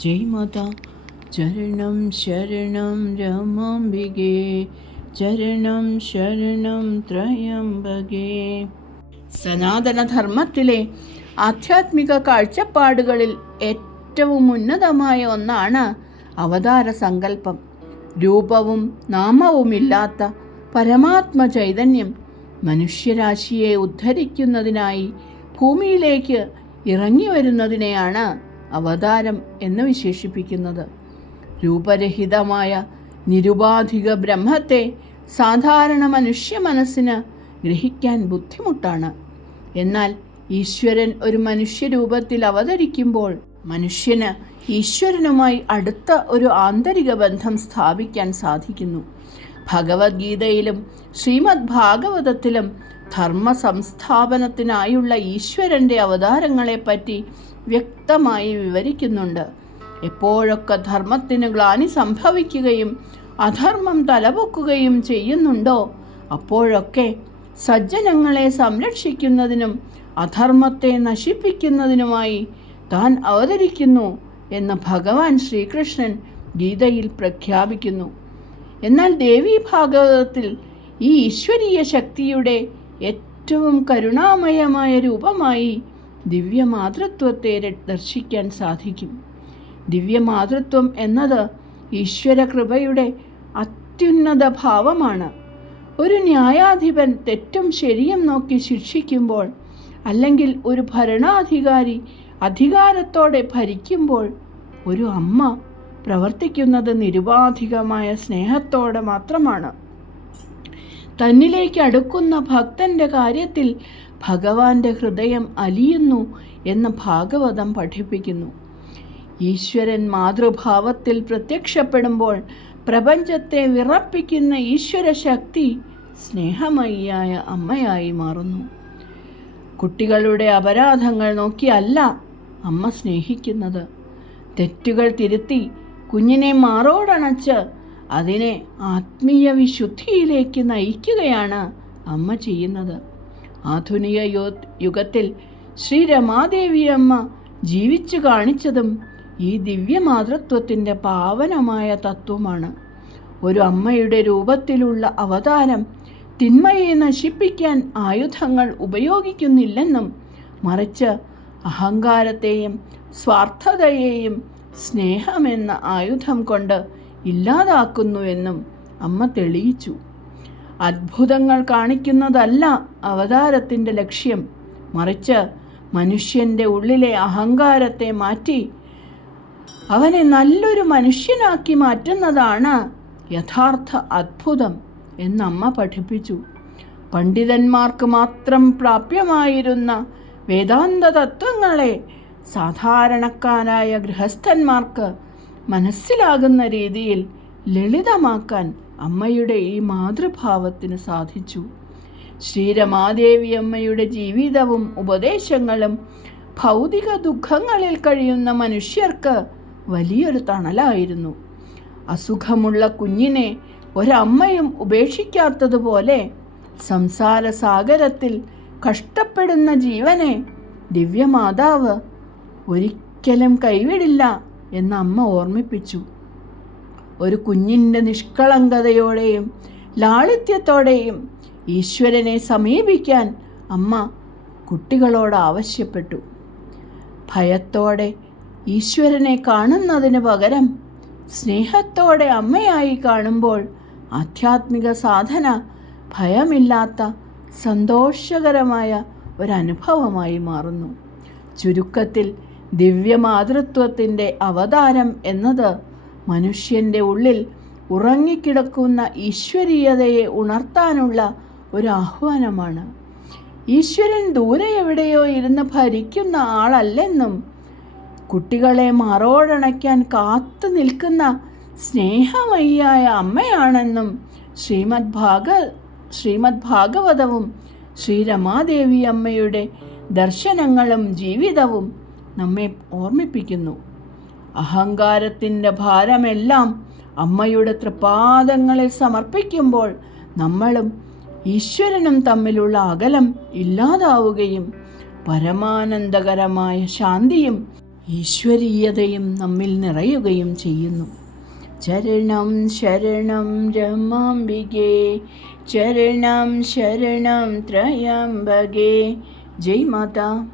ജയ് മാതാ. ചരണം ശരണം രമാംബികേ, ചരണം ശരണം ത്രയംബകേ. സനാതനധർമ്മത്തിലെ ആധ്യാത്മിക കാഴ്ചപ്പാടുകളിൽ ഏറ്റവും ഉന്നതമായ ഒന്നാണ് അവതാര സങ്കല്പം. രൂപവും നാമവുമില്ലാത്ത പരമാത്മ ചൈതന്യം മനുഷ്യരാശിയെ ഉദ്ധരിക്കുന്നതിനായി ഭൂമിയിലേക്ക് ഇറങ്ങി വരുന്നതിനെയാണ് അവതാരം എന്ന് വിശേഷിപ്പിക്കുന്നത്. രൂപരഹിതമായ നിരുപാധിക ബ്രഹ്മത്തെ സാധാരണ മനുഷ്യ മനസ്സിന് ഗ്രഹിക്കാൻ ബുദ്ധിമുട്ടാണ്. എന്നാൽ ഈശ്വരൻ ഒരു മനുഷ്യരൂപത്തിൽ അവതരിക്കുമ്പോൾ മനുഷ്യന് ഈശ്വരനുമായി അടുത്ത ഒരു ആന്തരിക ബന്ധം സ്ഥാപിക്കാൻ സാധിക്കുന്നു. ഭഗവത്ഗീതയിലും ശ്രീമദ് ഭാഗവതത്തിലും ധർമ്മ സംസ്ഥാപനത്തിനായുള്ള ഈശ്വരൻ്റെ അവതാരങ്ങളെപ്പറ്റി വ്യക്തമായി വിവരിക്കുന്നുണ്ട്. എപ്പോഴൊക്കെ ധർമ്മത്തിന് ഗ്ലാനി സംഭവിക്കുകയും അധർമ്മം തലപൊക്കുകയും ചെയ്യുന്നുണ്ടോ അപ്പോഴൊക്കെ സജ്ജനങ്ങളെ സംരക്ഷിക്കുന്നതിനും അധർമ്മത്തെ നശിപ്പിക്കുന്നതിനുമായി താൻ അവതരിക്കുന്നു എന്ന് ഭഗവാൻ ശ്രീകൃഷ്ണൻ ഗീതയിൽ പ്രഖ്യാപിക്കുന്നു. എന്നാൽ ദേവി ഭാഗവതത്തിൽ ഈ ഈശ്വരീയ ശക്തിയുടെ ഏറ്റവും കരുണാമയമായ രൂപമായി ദിവ്യമാതൃത്വത്തെ ദർശിക്കാൻ സാധിക്കും. ദിവ്യമാതൃത്വം എന്നത് ഈശ്വരകൃപയുടെ അത്യുന്നത ഭാവമാണ്. ഒരു ന്യായാധിപൻ തെറ്റും ശരിയും നോക്കി ശിക്ഷിക്കുമ്പോൾ, അല്ലെങ്കിൽ ഒരു ഭരണാധികാരി അധികാരത്തോടെ ഭരിക്കുമ്പോൾ, ഒരു അമ്മ പ്രവർത്തിക്കുന്നത് നിരുപാധികമായ സ്നേഹത്തോടെ മാത്രമാണ്. തന്നിലേക്ക് അടുക്കുന്ന ഭക്തന്റെ കാര്യത്തിൽ ഭഗവാന്റെ ഹൃദയം അലിയുന്നു എന്ന് ഭാഗവതം പഠിപ്പിക്കുന്നു. ഈശ്വരൻ മാതൃഭാവത്തിൽ പ്രത്യക്ഷപ്പെടുമ്പോൾ പ്രപഞ്ചത്തെ വിറപ്പിക്കുന്ന ഈശ്വര ശക്തി സ്നേഹമയിയായ അമ്മയായി മാറുന്നു. കുട്ടികളുടെ അപരാധങ്ങൾ നോക്കിയല്ല അമ്മ സ്നേഹിക്കുന്നത്. തെറ്റുകൾ തിരുത്തി കുഞ്ഞിനെ മാറോടണച്ച് അതിനെ ആത്മീയ വിശുദ്ധിയിലേക്ക് നയിക്കുകയാണ് അമ്മ ചെയ്യുന്നത്. ആധുനിക യുഗത്തിൽ ശ്രീ രമാദേവി അമ്മ ജീവിച്ചു കാണിച്ചതും ഈ ദിവ്യമാതൃത്വത്തിൻ്റെ പാവനമായ തത്വമാണ്. ഒരു അമ്മയുടെ രൂപത്തിലുള്ള അവതാരം തിന്മയെ നശിപ്പിക്കാൻ ആയുധങ്ങൾ ഉപയോഗിക്കുന്നില്ലെന്നും, മറിച്ച് അഹങ്കാരത്തെയും സ്വാർത്ഥതയെയും സ്നേഹമെന്ന ആയുധം കൊണ്ട് ഇല്ലാതാക്കുന്നുവെന്നും അമ്മ തെളിയിച്ചു. അത്ഭുതങ്ങൾ കാണിക്കുന്നതല്ല അവതാരത്തിൻ്റെ ലക്ഷ്യം, മറിച്ച് മനുഷ്യൻ്റെ ഉള്ളിലെ അഹങ്കാരത്തെ മാറ്റി അവനെ നല്ലൊരു മനുഷ്യനാക്കി മാറ്റുന്നതാണ് യഥാർത്ഥ അത്ഭുതം എന്നമ്മ പഠിപ്പിച്ചു. പണ്ഡിതന്മാർക്ക് മാത്രം പ്രാപ്യമായിരുന്ന വേദാന്ത തത്വങ്ങളെ സാധാരണക്കാരായ ഗൃഹസ്ഥന്മാർക്ക് മനസ്സിലാകുന്ന രീതിയിൽ ലളിതമാക്കാൻ അമ്മയുടെ ഈ മാതൃഭാവത്തിന് സാധിച്ചു. ശ്രീരമാദേവി അമ്മയുടെ ജീവിതവും ഉപദേശങ്ങളും ഭൗതിക ദുഃഖങ്ങളിൽ കഴിയുന്ന മനുഷ്യർക്ക് വലിയൊരു തണലായിരുന്നു. അസുഖമുള്ള കുഞ്ഞിനെ ഒരമ്മയും ഉപേക്ഷിക്കാത്തതുപോലെ സംസാര സാഗരത്തിൽ കഷ്ടപ്പെടുന്ന ജീവനെ ദിവ്യമാതാവ് ഒരിക്കലും കൈവിടില്ല എന്ന് അമ്മ ഓർമ്മിപ്പിച്ചു. ഒരു കുഞ്ഞിൻ്റെ നിഷ്കളങ്കതയോടെയും ലാളിത്യത്തോടെയും ഈശ്വരനെ സമീപിക്കാൻ അമ്മ കുട്ടികളോട് ആവശ്യപ്പെട്ടു. ഭയത്തോടെ ഈശ്വരനെ കാണുന്നതിന് പകരം സ്നേഹത്തോടെ അമ്മയായി കാണുമ്പോൾ ആധ്യാത്മിക സാധന ഭയമില്ലാത്ത സന്തോഷകരമായ ഒരനുഭവമായി മാറുന്നു. ചുരുക്കത്തിൽ ദിവ്യമാതൃത്വത്തിൻ്റെ അവതാരം എന്നത് മനുഷ്യൻ്റെ ഉള്ളിൽ ഉറങ്ങിക്കിടക്കുന്ന ഈശ്വരീയതയെ ഉണർത്താനുള്ള ഒരു ആഹ്വാനമാണ്. ഈശ്വരൻ ദൂരെ എവിടെയോ ഇരുന്ന് ഭരിക്കുന്ന ആളല്ലെന്നും, കുട്ടികളെ മാറോടണയ്ക്കാൻ കാത്തു നിൽക്കുന്ന സ്നേഹമയിയായ അമ്മയാണെന്നും ശ്രീമദ് ഭാഗവതവും ശ്രീരമാദേവി അമ്മയുടെ ദർശനങ്ങളും ജീവിതവും നമ്മെ ഓർമ്മിപ്പിക്കുന്നു. അഹങ്കാരത്തിൻ്റെ ഭാരമെല്ലാം അമ്മയുടെ തൃപാദങ്ങളിൽ സമർപ്പിക്കുമ്പോൾ നമ്മളും ഈശ്വരനും തമ്മിലുള്ള അകലം ഇല്ലാതാവുകയും പരമാനന്ദകരമായ ശാന്തിയും ഈശ്വരീയതയും നമ്മിൽ നിറയുകയും ചെയ്യുന്നു. ചരണം ശരണം രമാംബികേ, ചരണം ശരണം ത്രയംബകേ. ജയ് മാതാ.